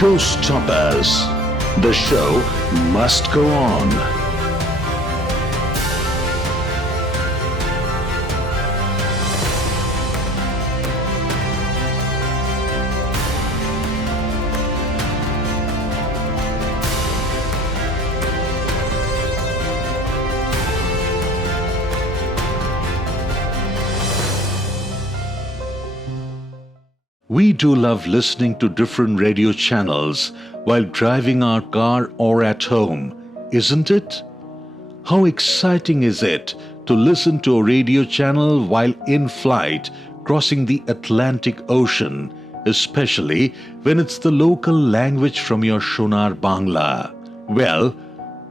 Showstoppers. The show must go on. We do love listening to different radio channels while driving our car or at home, isn't it? How exciting is it to listen to a radio channel while in flight crossing the Atlantic Ocean, especially when it's the local language from your Shonar Bangla? Well,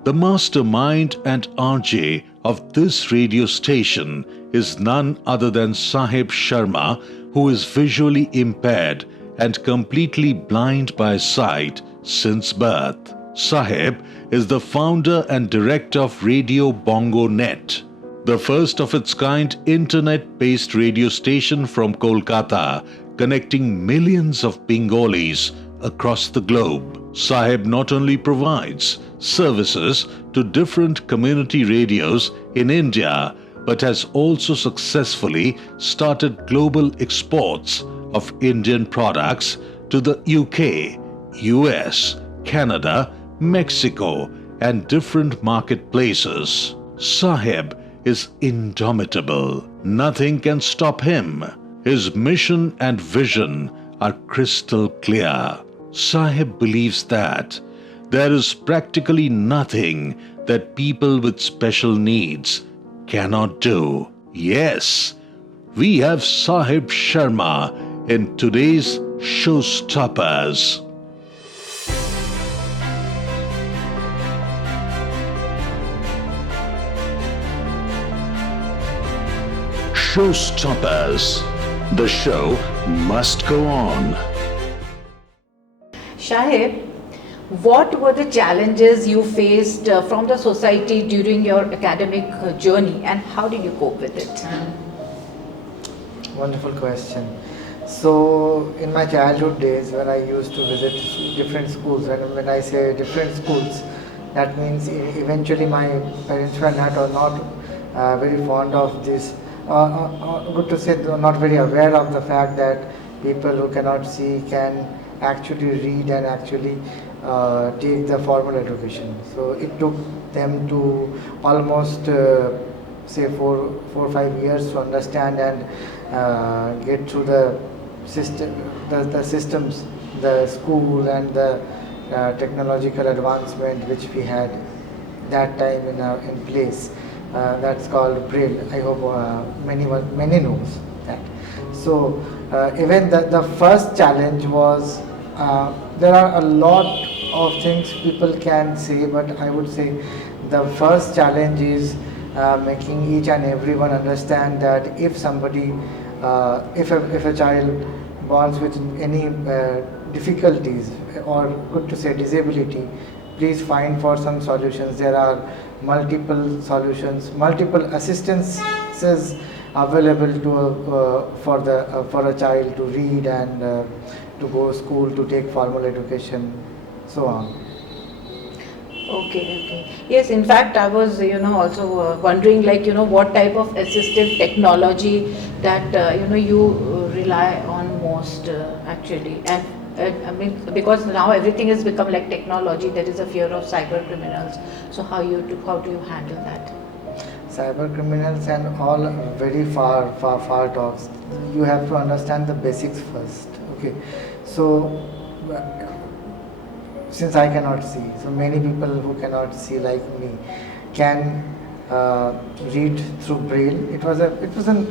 the mastermind and RJ of this radio station is none other than Saheb Sharma, who is visually impaired and completely blind by sight since birth. Saheb is the founder and director of Radio Bongonet, the first of its kind internet-based radio station from Kolkata, connecting millions of Bengalis across the globe. Saheb not only provides services to different community radios in India, but has also successfully started global exports of Indian products to the UK, US, Canada, Mexico, and different marketplaces. Saheb is indomitable. Nothing can stop him. His mission and vision are crystal clear. Saheb believes that there is practically nothing that people with special needs cannot do. Yes, we have Saheb Sharma in today's Showstoppers. Showstoppers. The show must go on. Saheb, what were the challenges you faced from the society during your academic journey, and how did you cope with it? Wonderful question. So, in my childhood days, when I used to visit different schools, and when I say different schools, that means eventually my parents were not very fond of this, good to say, not very aware of the fact that people who cannot see can actually read and actually take the formal education. So it took them to almost say 4 or 5 years to understand and get through the system, the systems, the school and the technological advancement which we had that time in place. That's called Braille. I hope many knows that. So even the first challenge was, there are a lot of things people can say, but I would say the first challenge is making each and everyone understand that if somebody, if a child born with any difficulties, or good to say disability, please find for some solutions. There are multiple solutions, multiple assistances available to for a child to read and to go to school, to take formal education, so on. Okay. Yes, in fact, I was, also wondering, what type of assistive technology that, you rely on most, actually. And I mean, because now everything has become like technology, there is a fear of cyber criminals. So how do you handle that? Cyber criminals and all very far talks. You have to understand the basics first. Okay, so since I cannot see, so many people who cannot see like me can read through Braille. It was a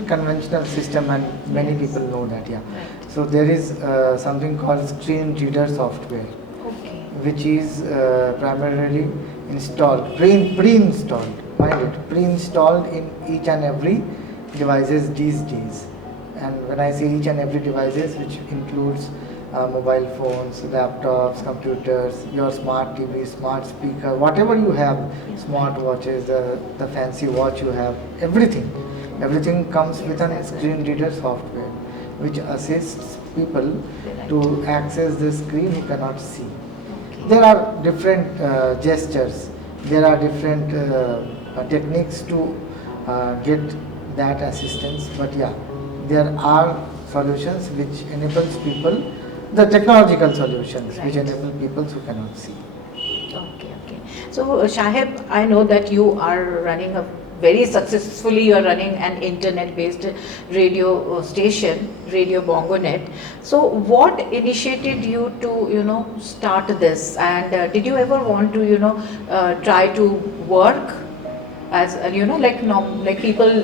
conventional system, and many people know that. Yeah. Right. So there is something called screen reader software, okay, which is primarily installed, pre-installed, mind it, pre-installed in each and every devices these days. And when I say each and every devices, which includes mobile phones, laptops, computers, your smart TV, smart speaker, whatever you have, smart watches, the fancy watch you have, everything comes with a screen reader software, which assists people Right. to access the screen who cannot see. Okay. There are different gestures, there are different techniques to get that assistance, but yeah, there are solutions which enables people, the technological solutions which Right. enable people who cannot see. Okay, okay. So, Saheb, I know that you are running a very successfully. You are running an internet-based radio station, Radio Bongonet. So, what initiated you to, start this? And did you ever want to, try to work as, like people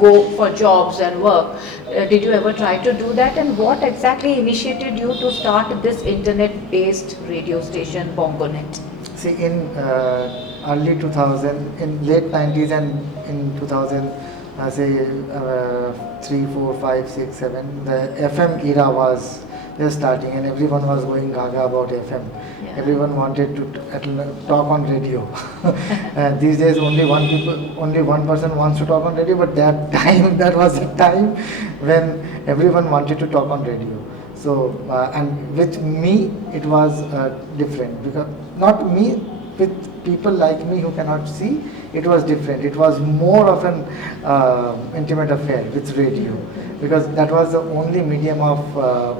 go for jobs and work? Did you ever try to do that? And what exactly initiated you to start this internet-based radio station, Bongonet? See, in early 2000, in late 90s and in 2000, say 3, 4, 5, 6, 7, the FM era was just starting and everyone was going gaga about FM. Yeah. Everyone wanted to talk on radio. These days only one person wants to talk on radio, but that time, that was the time when everyone wanted to talk on radio. So, and with me, it was different, because not me, with people like me who cannot see, it was different. It was more of an intimate affair with radio, because that was the only medium of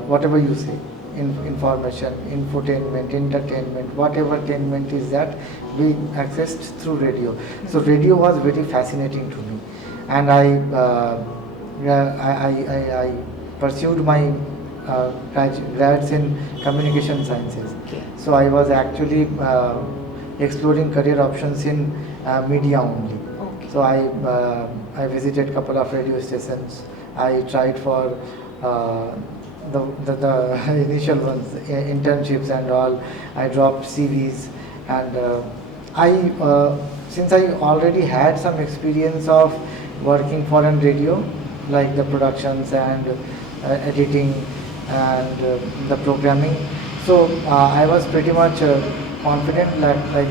whatever you say, information, infotainment, entertainment, whatever attainment is that we accessed through radio. So radio was very fascinating to me, and I pursued my grads in communication sciences. Okay. So I was actually exploring career options in media only. Okay. So I visited a couple of radio stations. I tried for the initial ones, internships and all. I dropped CVs, and since I already had some experience of working for a radio, like the productions and editing and the programming, so I was pretty much confident that, like,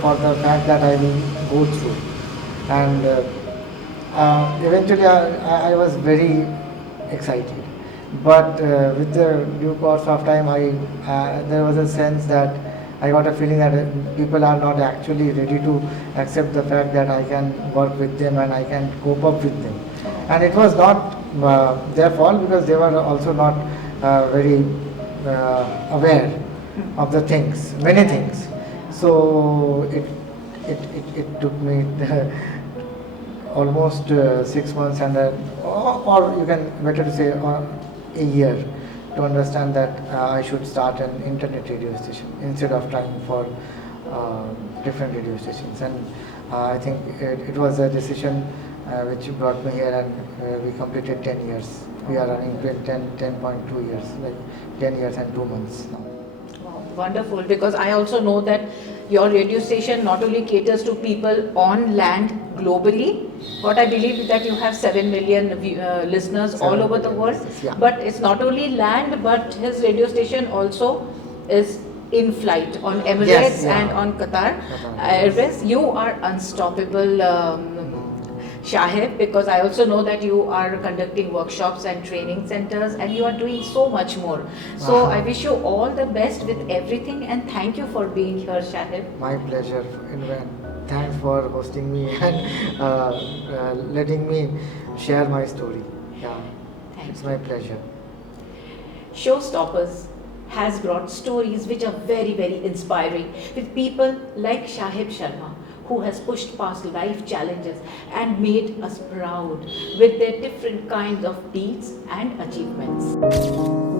for the fact that I will go through, and eventually I was very excited, but with the due course of time, there was a sense that I got a feeling that people are not actually ready to accept the fact that I can work with them and I can cope up with them. And it was not their fault, because they were also not very aware of the things, many things. So it took me almost 6 months and or you can better to say a year to understand that I should start an internet radio station instead of trying for different radio stations. And I think it was a decision which brought me here, and we completed 10 years. We are running 10.2 years, like 10 years and 2 months now. Wow, wonderful, because I also know that your radio station not only caters to people on land globally, but I believe that you have 7 million listeners all over the world. Yeah. But it's not only land, but his radio station also is in flight on Emirates Yes, yeah. and on Qatar Qatar, Airways. You are unstoppable, Saheb, because I also know that you are conducting workshops and training centers, and you are doing so much more. So I wish you all the best with everything, and thank you for being here, Saheb. My pleasure. Thanks for hosting me and letting me share my story. Yeah, Thank it's you. my pleasure. Showstoppers has brought stories which are very, very inspiring, with people like Saheb Sharma, who has pushed past life challenges and made us proud with their different kinds of deeds and achievements.